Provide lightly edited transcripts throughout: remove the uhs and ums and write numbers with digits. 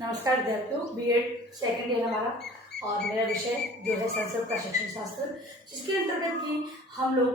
नमस्कार विद्यार्थियों, BEd second year हमारा और मेरा विषय जो है संस्कृत का शिक्षण शास्त्र, जिसके अंतर्गत कि हम लोग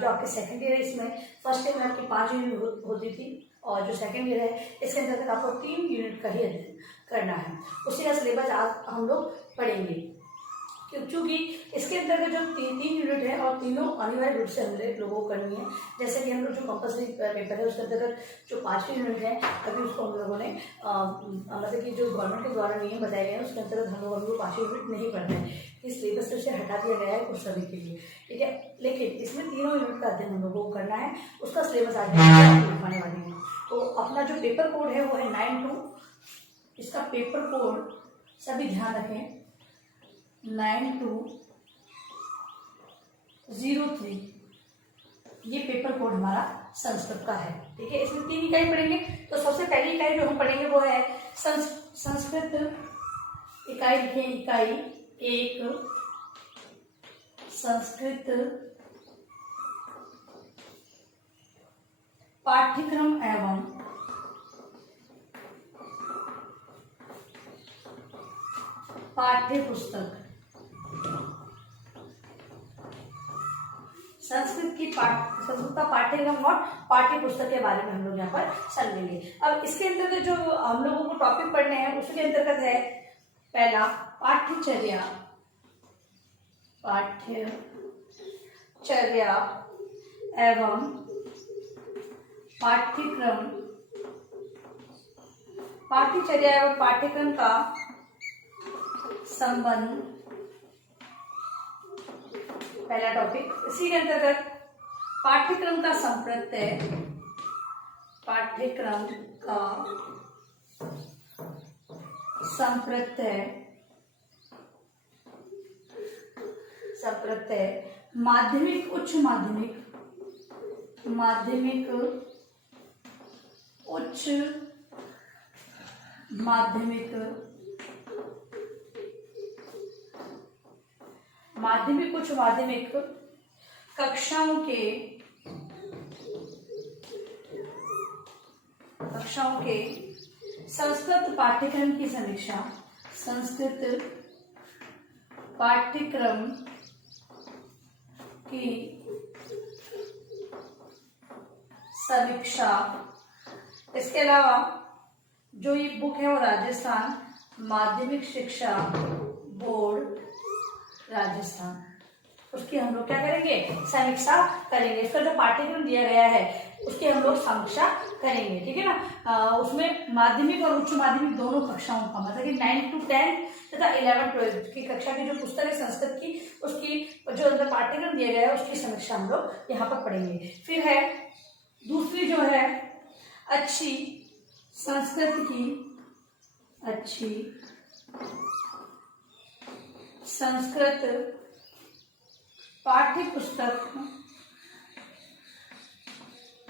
जो आपके सेकेंड ईयर है इसमें फर्स्ट ईयर में आपकी 5 यूनिट होती थी और जो सेकेंड ईयर है इसके अंतर्गत आपको 3 यूनिट का ही अध्ययन करना है। उसी का सिलेबस आज हम लोग पढ़ेंगे क्योंकि इसके अंतर्गत जो तीन यूनिट है और तीनों अनिवार्य रूप से हम लोगों को करनी है। जैसे कि हम लोग जो कंपल्सरी पेपर है उसके अंतर्गत जो 5वीं यूनिट है अभी उसको हम लोगों ने मतलब कि जो गवर्नमेंट के द्वारा नियम बताए गए हैं उसके अंतर्गत हम लोग अभी वो 5वीं यूनिट नहीं पढ़ते हैं। इस सिलेबस से उसे हटा दिया गया है कुछ सभी के लिए, ठीक है। लेकिन इसमें तीनों यूनिट का अध्ययन हम लोगों को करना है, उसका सिलेबस आज लिखवाने वाले हैं। तो अपना जो पेपर कोड है वो है 92। इसका पेपर कोड सभी ध्यान रखें, 9203। ये पेपर कोड हमारा संस्कृत का है, ठीक है। इसमें 3 इकाई पढ़ेंगे। तो सबसे पहली इकाई जो हम पढ़ेंगे वो है संस्कृत इकाई। लिखें इकाई 1, संस्कृत पाठ्यक्रम एवं पाठ्य पुस्तक। संस्कृत का पाठ्यक्रम और पाठ्य पुस्तक के बारे में हम लोग यहाँ पर समझेंगे। अब इसके अंतर्गत जो हम लोगों को टॉपिक पढ़ने हैं उसके अंतर्गत है पहला पाठ्यचर्या एवं पाठ्यक्रम। पाठ्यचर्या एवं पाठ्यक्रम का संबंध पहला टॉपिक। इसी के अंतर्गत पाठ्यक्रम का संप्रत्यय, पाठ्यक्रम का संप्रत्यय माध्यमिक, उच्च माध्यमिक, उच्च माध्यमिक, उच्च माध्यमिक कक्षाओं के संस्कृत पाठ्यक्रम की समीक्षा। संस्कृत पाठ्यक्रम की समीक्षा। इसके अलावा जो ये बुक है वो राजस्थान माध्यमिक शिक्षा बोर्ड राजस्थान, उसकी हम लोग क्या करेंगे, समीक्षा करेंगे। इसका जो पाठ्यक्रम दिया गया है उसकी हम लोग समीक्षा करेंगे, ठीक है ना। उसमें माध्यमिक और उच्च माध्यमिक दोनों कक्षाओं का मतलब कि 9 to 10 तथा 11-12 की कक्षा की जो पुस्तक है संस्कृत की, उसकी जो अंदर पाठ्यक्रम दिया गया है उसकी समीक्षा हम लोग यहाँ पर पढ़ेंगे। फिर है दूसरी जो है अच्छी संस्कृत की, अच्छी संस्कृत पाठ्य पुस्तक,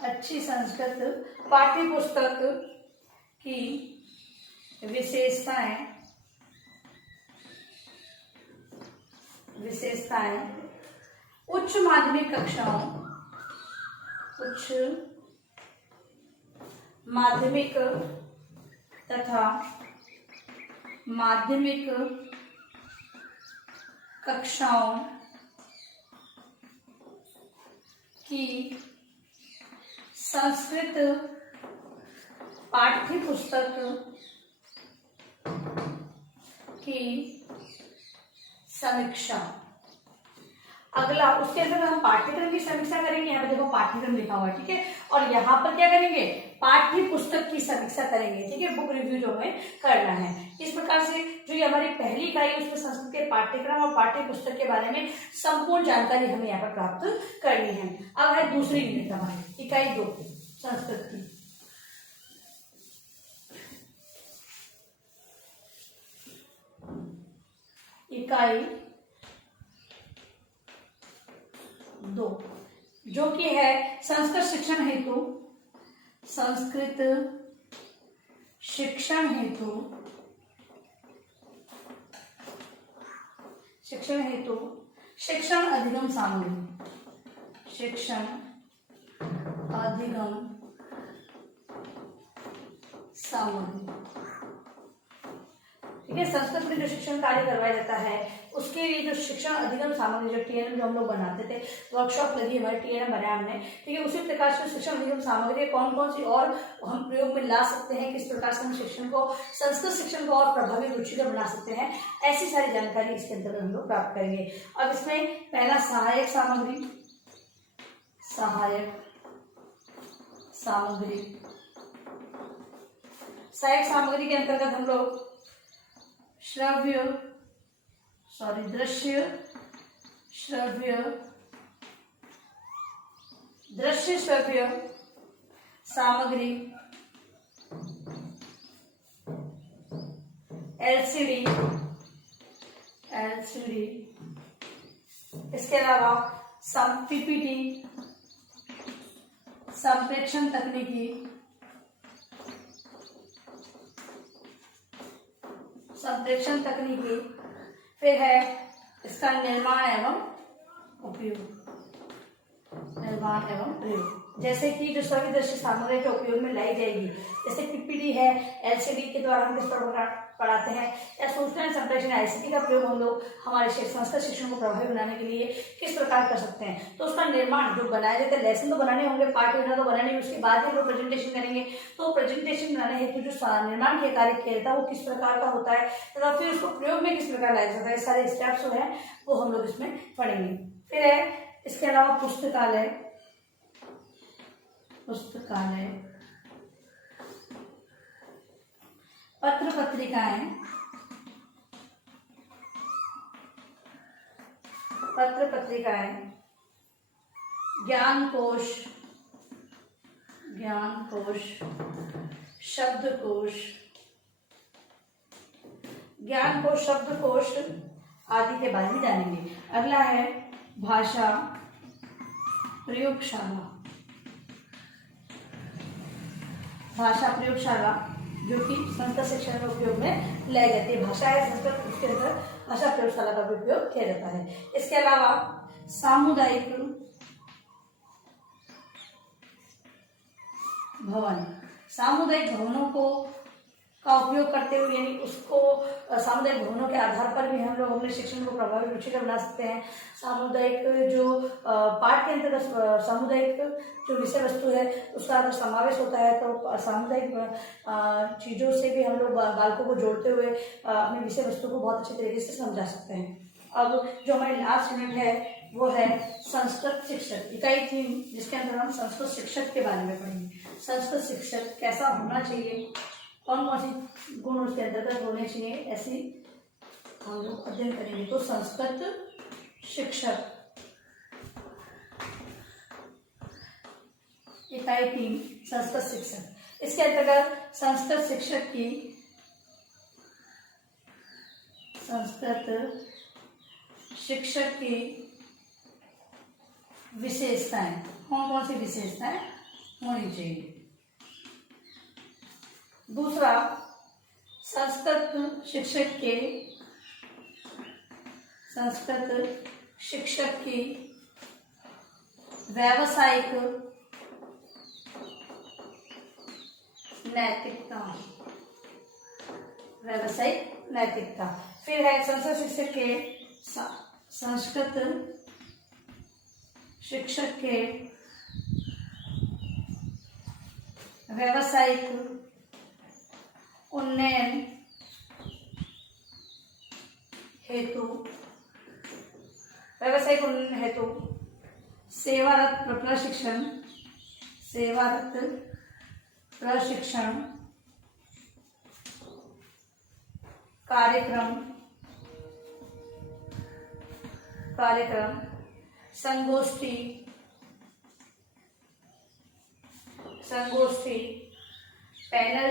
अच्छी संस्कृत पाठ्य पुस्तक की विशेषताएं उच्च माध्यमिक कक्षाओं, उच्च माध्यमिक तथा माध्यमिक कक्षाओं की संस्कृत पाठ्य पुस्तक की समीक्षा। अगला उसके अंदर हम पाठ्यक्रम की समीक्षा करेंगे। यहाँ पे देखो पाठ्यक्रम लिखा हुआ है, ठीक है। और यहाँ पर क्या करेंगे, पाठ्य पुस्तक की समीक्षा करेंगे, ठीक है। बुक रिव्यू जो हमें करना है। इस प्रकार से जो ये हमारी पहली इकाई है उसमें संस्कृत के पाठ्यक्रम और पाठ्य पुस्तक के बारे में संपूर्ण जानकारी हमें यहाँ पर प्राप्त करनी है। अब है दूसरी यूनिट हमारी इकाई 2 संस्कृत की। इकाई 2 जो कि है संस्कृत शिक्षण हेतु, संस्कृत शिक्षण हेतु शिक्षण अधिगम सामग्री, शिक्षण अधिगम सामग्री। ठीक है। संस्कृत में जो शिक्षण कार्य करवाया जाता है उसके लिए जो शिक्षण अधिगम सामग्री जो TNM जो हम लोग बनाते थे, वर्कशॉप लगी हमारी, TNM बनाया हमने, ठीक है। उसी प्रकार से शिक्षण अधिगम सामग्री कौन कौन सी और हम प्रयोग में ला सकते हैं, किस प्रकार से हम शिक्षण को, संस्कृत शिक्षण को और प्रभावी रुचिकर बना सकते हैं, ऐसी सारी जानकारी इसके अंतर्गत हम लोग प्राप्त करेंगे। अब इसमें पहला सहायक सामग्री, सहायक सामग्री, सहायक सामग्री के अंतर्गत हम लोग दृश्य श्रव्य सामग्री, LCD, इसके अलावा PPT, संप्रेक्षण तकनीकी, फिर है इसका निर्माण एवं प्रयोग। जैसे कि जो सभी दृश्य सामग्री जो उपयोग में लाई जाएगी, जैसे PPT है, LCD के द्वारा हम किस प्रकार पढ़ाते हैं, या सूचना एवं संप्रेषण ICT का प्रयोग हम लोग हमारे संस्कृत शिक्षण को प्रभावी बनाने के लिए किस प्रकार कर सकते हैं। तो उसका निर्माण जो बनाया जाता है, लेसन तो बनाने होंगे, पाठ योजना तो बनाने, उसके बाद ही हम लोग प्रेजेंटेशन करेंगे। तो प्रेजेंटेशन बनाने हेतु जो निर्माण के कार्य किया जाता है वो किस प्रकार का होता है, तथा फिर उसको प्रयोग में किस प्रकार लाया जाता है, सारे स्टेप्स जो है वो हम लोग इसमें पढ़ेंगे। फिर है इसके अलावा पुस्तकालय, पत्र पत्रिकाएं, ज्ञान कोश, शब्दकोश आदि के बारे में जानेंगे। अगला है भाषा प्रयोगशाला, जो कि संस्कृत शिक्षण में उपयोग में लाई जाती है। भाषा है संस्कृत, उसके अंदर भाषा प्रयोगशाला का भी उपयोग किया जाता है। इसके अलावा सामुदायिक भवनों का उपयोग करते हुए, यानी उसको सामुदायिक भवनों के आधार पर भी हम लोग अपने शिक्षण को प्रभावी रुचिकर बना सकते हैं। सामुदायिक जो पाठ के अंतर्गत सामुदायिक जो विषय वस्तु है उसका अगर समावेश होता है तो सामुदायिक चीज़ों से भी हम लोग बालकों को जोड़ते हुए अपने विषय वस्तु को बहुत अच्छे तरीके से समझा सकते हैं। अब जो हमारी लास्ट यूनिट है वो है संस्कृत शिक्षक, इकाई 3, जिसके अंदर हम संस्कृत शिक्षक के बारे में पढ़ेंगे। संस्कृत शिक्षक कैसा होना चाहिए, कौन कौन सी गुण उसके अंतर्गत होने चाहिए, ऐसी हम लोग अध्ययन करेंगे। तो संस्कृत शिक्षक, इकाई 3, संस्कृत शिक्षक। इसके अंतर्गत संस्कृत शिक्षक की विशेषताएं, कौन कौन सी विशेषताएं होनी चाहिए। दूसरा, संस्कृत शिक्षक की व्यावसायिक नैतिकता। फिर है संस्कृत शिक्षक के व्यावसायिक उन्नयन हेतु सेवारत प्रशिक्षण कार्यक्रम संगोष्ठी पैनल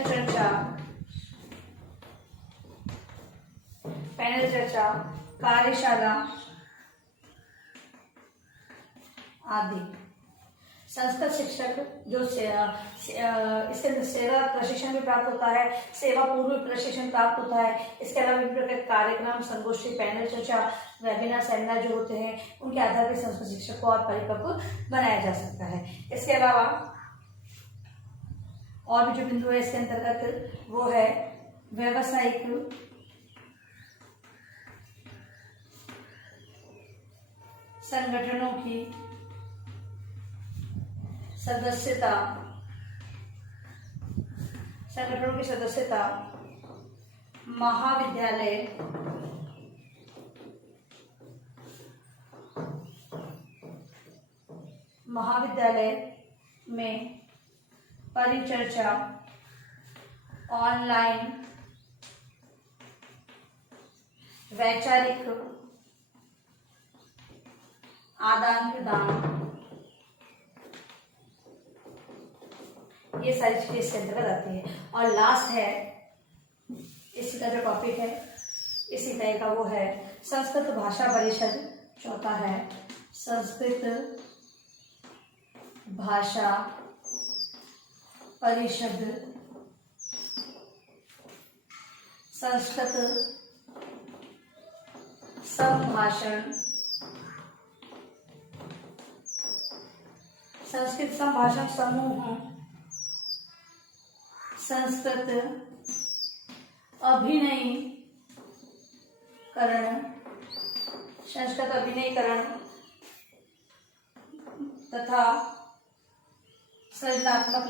चर्चा कार्यशाला आदि। संस्कृत शिक्षक जो इसके अंदर सेवा प्रशिक्षण भी प्राप्त होता है, सेवा पूर्व प्रशिक्षण प्राप्त होता है। इसके अलावा विभिन्न प्रकार के कार्यक्रम, संगोष्ठी, पैनल चर्चा, वेबिनार, सेमिनार जो होते हैं उनके आधार पर संस्कृत शिक्षक को और परिपक्व बनाया जा सकता है। इसके अलावा और भी जो बिंदु है इसके अंतर्गत वो है व्यावसायिक संगठनों की सदस्यता महाविद्यालय में परिचर्चा, ऑनलाइन वैचारिक आदान प्रदान, ये सारी चीजें इसके अंतर्गत आती है। और लास्ट है इसी का जो टॉपिक है इसी तरह का, वो है संस्कृत भाषा परिषद। चौथा है संस्कृत भाषा परिषद, संस्कृत संभाषण समूह, संस्कृत अभिनयीकरण तथा सृजनात्मक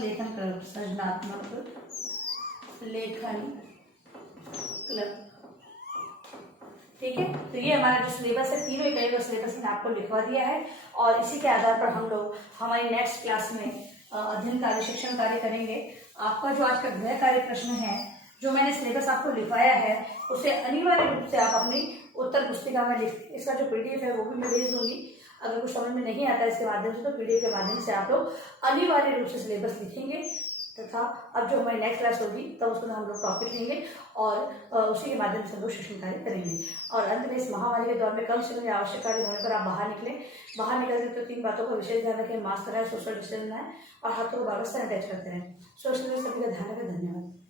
लेखन क्लब। ठीक है, तो ये हमारा जो सिलेबस है, तीनों इकाई का सिलेबस मैंने आपको लिखवा दिया है और इसी के आधार पर हम लोग हमारी नेक्स्ट क्लास में अध्ययन कार्य, शिक्षण कार्य करेंगे। आपका जो आज का गृह कार्य प्रश्न है, जो मैंने सिलेबस आपको लिखवाया है, उसे अनिवार्य रूप से आप अपनी उत्तर पुस्तिका में लिख, इसका जो पीडीएफ है वो भी मैं भेज दूंगी। अगर कुछ समझ में नहीं आता इसके माध्यम से तो पीडीएफ के माध्यम से आप लोग अनिवार्य रूप से सिलेबस लिखेंगे तथा अब जो हमारी नेक्स्ट क्लास होगी तब उसको हम लोग टॉपिक लेंगे और उसी के माध्यम से हम लोग शिक्षण कार्य करेंगे। और अंत में इस महामारी के दौर में कम से कम आवश्यक कार्य होने पर आप बाहर निकलें। बाहर निकलते तो 3 बातों का विशेष ध्यान रखें, मास्क लगाएं, सोशल डिस्टेंस बनाएं और हाथों को बार-बार सैनिटाइज करते रहें। सोशल सभी का ध्यान रखें। धन्यवाद।